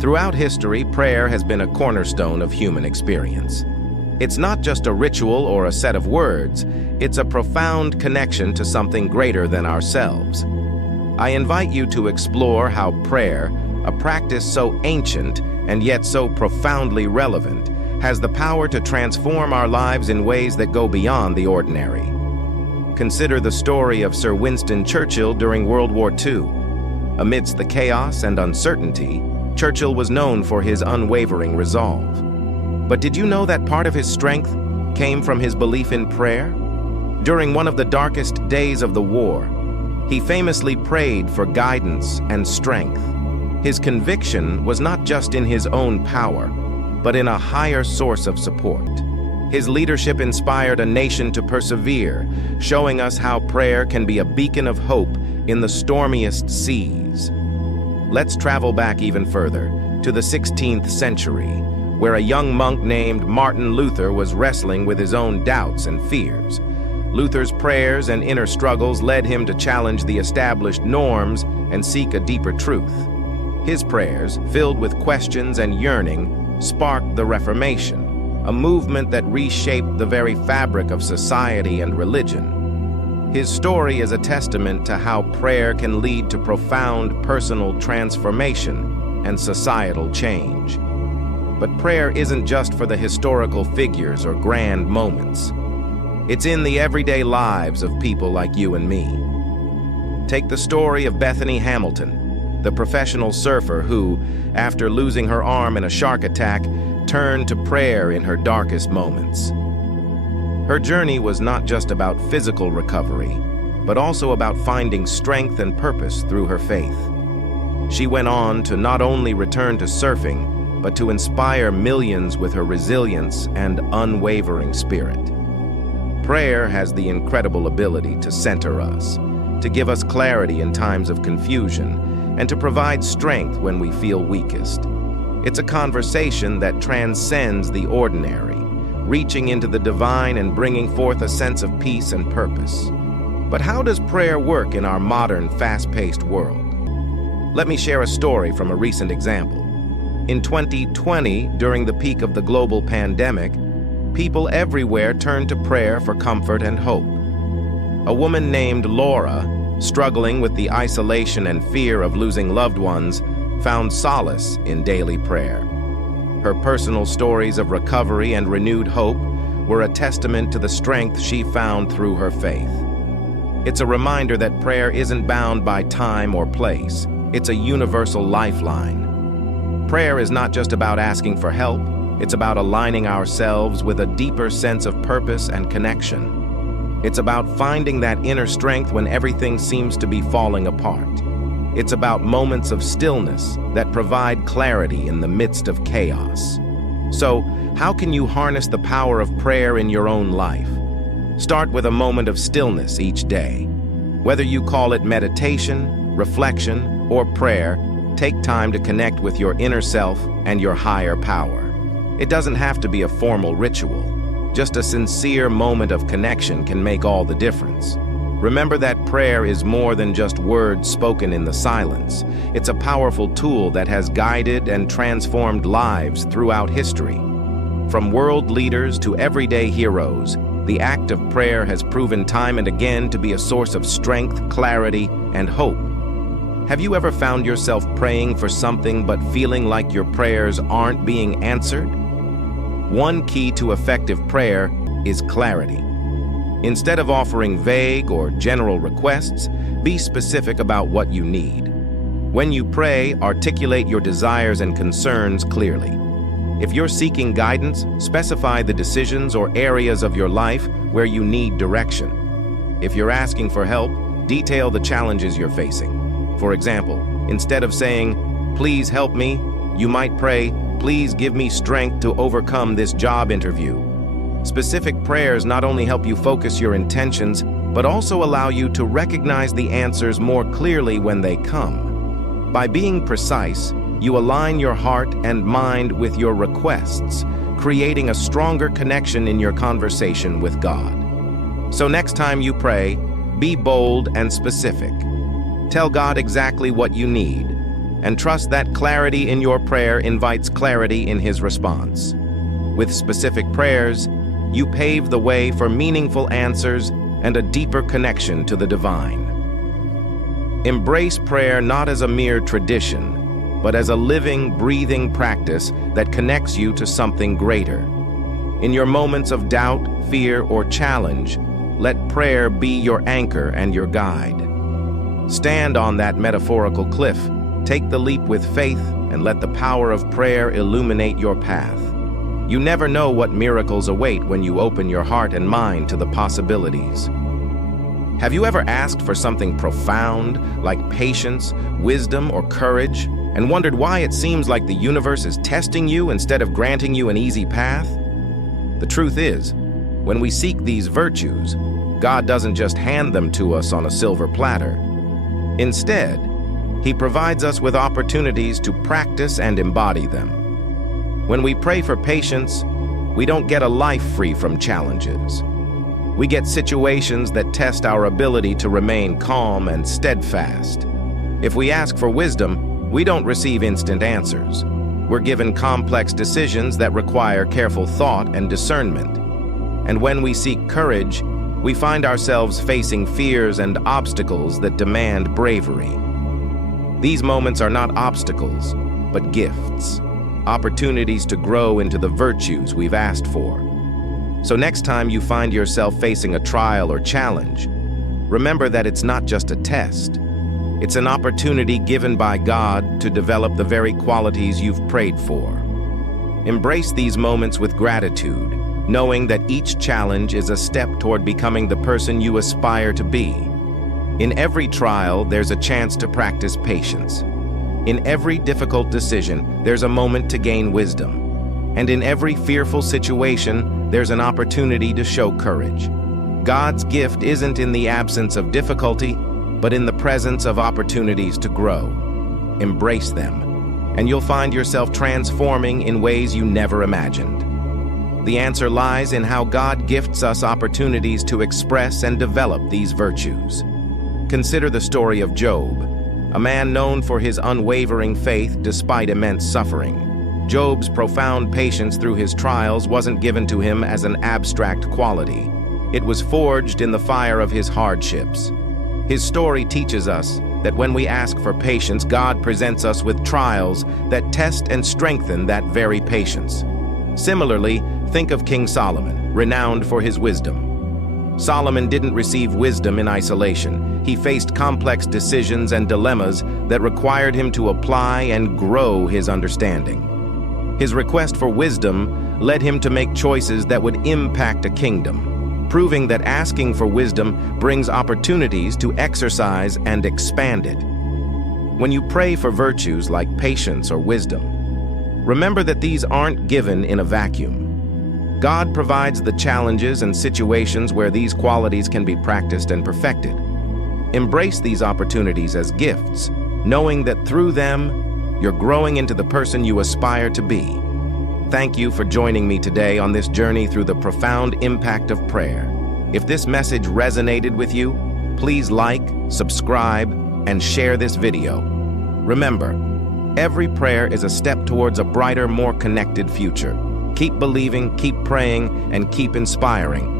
Throughout history, prayer has been a cornerstone of human experience. It's not just a ritual or a set of words, it's a profound connection to something greater than ourselves. I invite you to explore how prayer, a practice so ancient and yet so profoundly relevant, has the power to transform our lives in ways that go beyond the ordinary. Consider the story of Sir Winston Churchill during World War II. Amidst the chaos and uncertainty, Churchill was known for his unwavering resolve. But did you know that part of his strength came from his belief in prayer? During one of the darkest days of the war, he famously prayed for guidance and strength. His conviction was not just in his own power, but in a higher source of support. His leadership inspired a nation to persevere, showing us how prayer can be a beacon of hope in the stormiest seas. Let's travel back even further, to the 16th century, where a young monk named Martin Luther was wrestling with his own doubts and fears. Luther's prayers and inner struggles led him to challenge the established norms and seek a deeper truth. His prayers, filled with questions and yearning, sparked the Reformation, a movement that reshaped the very fabric of society and religion. His story is a testament to how prayer can lead to profound personal transformation and societal change. But prayer isn't just for the historical figures or grand moments. It's in the everyday lives of people like you and me. Take the story of Bethany Hamilton, the professional surfer who, after losing her arm in a shark attack, turned to prayer in her darkest moments. Her journey was not just about physical recovery, but also about finding strength and purpose through her faith. She went on to not only return to surfing, but to inspire millions with her resilience and unwavering spirit. Prayer has the incredible ability to center us, to give us clarity in times of confusion, and to provide strength when we feel weakest. It's a conversation that transcends the ordinary, reaching into the divine and bringing forth a sense of peace and purpose. But how does prayer work in our modern, fast-paced world? Let me share a story from a recent example. In 2020, during the peak of the global pandemic, people everywhere turned to prayer for comfort and hope. A woman named Laura, struggling with the isolation and fear of losing loved ones, found solace in daily prayer. Her personal stories of recovery and renewed hope were a testament to the strength she found through her faith. It's a reminder that prayer isn't bound by time or place. It's a universal lifeline. Prayer is not just about asking for help, it's about aligning ourselves with a deeper sense of purpose and connection. It's about finding that inner strength when everything seems to be falling apart. It's about moments of stillness that provide clarity in the midst of chaos. So, how can you harness the power of prayer in your own life? Start with a moment of stillness each day. Whether you call it meditation, reflection, or prayer, take time to connect with your inner self and your higher power. It doesn't have to be a formal ritual. Just a sincere moment of connection can make all the difference. Remember that prayer is more than just words spoken in the silence. It's a powerful tool that has guided and transformed lives throughout history. From world leaders to everyday heroes, the act of prayer has proven time and again to be a source of strength, clarity, and hope. Have you ever found yourself praying for something but feeling like your prayers aren't being answered? One key to effective prayer is clarity. Instead of offering vague or general requests, be specific about what you need. When you pray, articulate your desires and concerns clearly. If you're seeking guidance, specify the decisions or areas of your life where you need direction. If you're asking for help, detail the challenges you're facing. For example, instead of saying, "Please help me," you might pray, "Please give me strength to overcome this job interview." Specific prayers not only help you focus your intentions, but also allow you to recognize the answers more clearly when they come. By being precise, you align your heart and mind with your requests, creating a stronger connection in your conversation with God. So next time you pray, be bold and specific. Tell God exactly what you need. and trust that clarity in your prayer invites clarity in His response. With specific prayers, you pave the way for meaningful answers and a deeper connection to the divine. Embrace prayer not as a mere tradition, but as a living, breathing practice that connects you to something greater. In your moments of doubt, fear, or challenge, let prayer be your anchor and your guide. Stand on that metaphorical cliff, take the leap with faith, and let the power of prayer illuminate your path. You never know what miracles await when you open your heart and mind to the possibilities. Have you ever asked for something profound, like patience, wisdom, or courage, and wondered why it seems like the universe is testing you instead of granting you an easy path? The truth is, when we seek these virtues, God doesn't just hand them to us on a silver platter. Instead, He provides us with opportunities to practice and embody them. When we pray for patience, we don't get a life free from challenges. We get situations that test our ability to remain calm and steadfast. If we ask for wisdom, we don't receive instant answers. We're given complex decisions that require careful thought and discernment. And when we seek courage, we find ourselves facing fears and obstacles that demand bravery. These moments are not obstacles, but gifts. Opportunities to grow into the virtues we've asked for. So next time you find yourself facing a trial or challenge, remember that it's not just a test. It's an opportunity given by God to develop the very qualities you've prayed for. Embrace these moments with gratitude, knowing that each challenge is a step toward becoming the person you aspire to be. In every trial, there's a chance to practice patience. In every difficult decision, there's a moment to gain wisdom. And in every fearful situation, there's an opportunity to show courage. God's gift isn't in the absence of difficulty, but in the presence of opportunities to grow. Embrace them, and you'll find yourself transforming in ways you never imagined. The answer lies in how God gifts us opportunities to express and develop these virtues. Consider the story of Job, a man known for his unwavering faith despite immense suffering. Job's profound patience through his trials wasn't given to him as an abstract quality. It was forged in the fire of his hardships. His story teaches us that when we ask for patience, God presents us with trials that test and strengthen that very patience. Similarly, think of King Solomon, renowned for his wisdom. Solomon didn't receive wisdom in isolation. He faced complex decisions and dilemmas that required him to apply and grow his understanding. His request for wisdom led him to make choices that would impact a kingdom, proving that asking for wisdom brings opportunities to exercise and expand it. When you pray for virtues like patience or wisdom, remember that these aren't given in a vacuum. God provides the challenges and situations where these qualities can be practiced and perfected. Embrace these opportunities as gifts, knowing that through them, you're growing into the person you aspire to be. Thank you for joining me today on this journey through the profound impact of prayer. If this message resonated with you, please like, subscribe, and share this video. Remember, every prayer is a step towards a brighter, more connected future. Keep believing, keep praying, and keep inspiring.